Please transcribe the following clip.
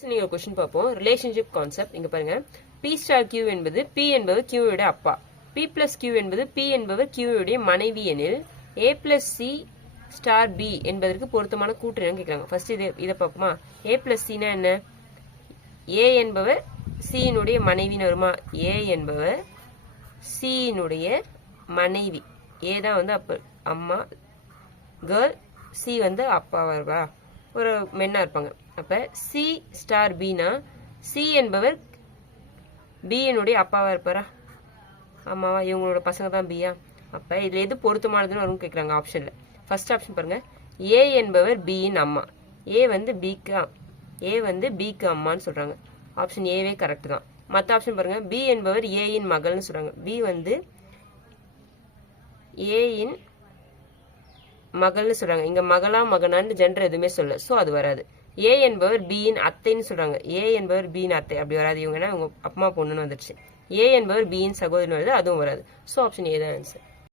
நீங்க ஒரு क्वेश्चन பார்ப்போம். Relationship concept. இங்க பாருங்க, P ஸ்டார் Q என்பது P என்பவர் Q உடைய அப்பா, P பிளஸ் Q என்பது P என்பவர் Q உடைய மனைவி எனில் A plus C star B என்பதற்கு பொருத்தமான கூற்று என்னன்னு கேட்கறாங்க. ஃபர்ஸ்ட் இதை பார்ப்போமா. A பிளஸ் C னா என்ன? A என்பவர் C னுடைய மனைவின்னு வருமா? A என்பவர் C னுடைய மனைவி. A தான் வந்து அப்ப அம்மா, கேர்ள், C வந்து அப்பா வருவா, ஒரு மென்னா இருப்பாங்க. அப்ப சி ஸ்டார் பினா சி என்பவர் பி என்னுடைய அப்பாவா இருப்பாரா? ஆமாவா? இவங்களோட பசங்க தான் பியா? அப்ப இதுல எது பொருத்தமானதுன்னு வரும் கேட்கறாங்க ஆப்ஷன்ல. ஃபர்ஸ்ட் ஆப்ஷன் பாருங்க, ஏ என்பவர் பியின் அம்மா. ஏ வந்து பிக்கு அம்மான்னு சொல்றாங்க. ஆப்ஷன் ஏவே கரெக்ட் தான். மற்ற ஆப்ஷன் பாருங்க, பி என்பவர் ஏயின் மகள்னு சொல்றாங்க. பி வந்து ஏயின் மகள்னு சொல்றாங்க. இங்க மகளா மகனான்னு ஜெண்டர் எதுவுமே சொல்ல, சோ அது வராது. ஏ என்பவர் பியின் அத்தைன்னு சொல்றாங்க. ஏ என்பவர் பியின் அத்தை, அப்படி வராது. இவங்கன்னா உங்க அப்பா பொண்ணுன்னு வந்துருச்சு. ஏ என்பவர் பியின் சகோதரன் வருது, அதுவும் வராது. சோ ஆப்ஷன் ஏ தான் ஆன்சர்.